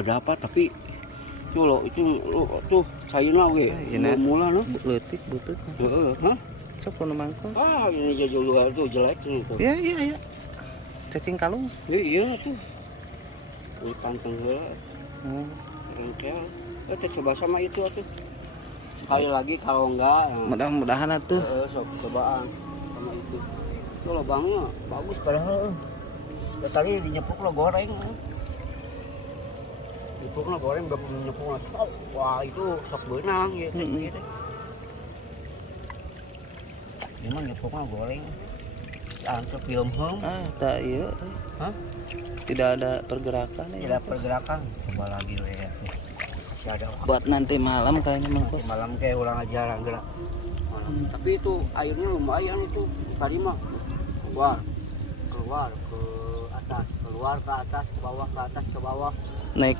Ada apa tapi tuh lo itu tuh cairna we mula no leutik butut hah sok kudu mangkos ini jadi luar tuh jelek nih tuh iya cacing kalung iya tuh ini panteng heula rengkel kita coba sama itu atuh sekali lagi kalau enggak mudah-mudahan atuh sok cobaan sama itu tuh lobangnya bagus padahal tadi dinyepuk lo goreng nyepuknya goreng baru nyepuknya wah itu sok benang gitu gitu memang nyepuknya goreng untuk film home tak iya tidak ada pergerakan tidak pergerakan coba lagi ya ada buat nanti malam kayaknya mangkos malam kayak ulang aja gerak tapi itu airnya lumayan itu tadi mah keluar ke atas ke atas ke bawah naik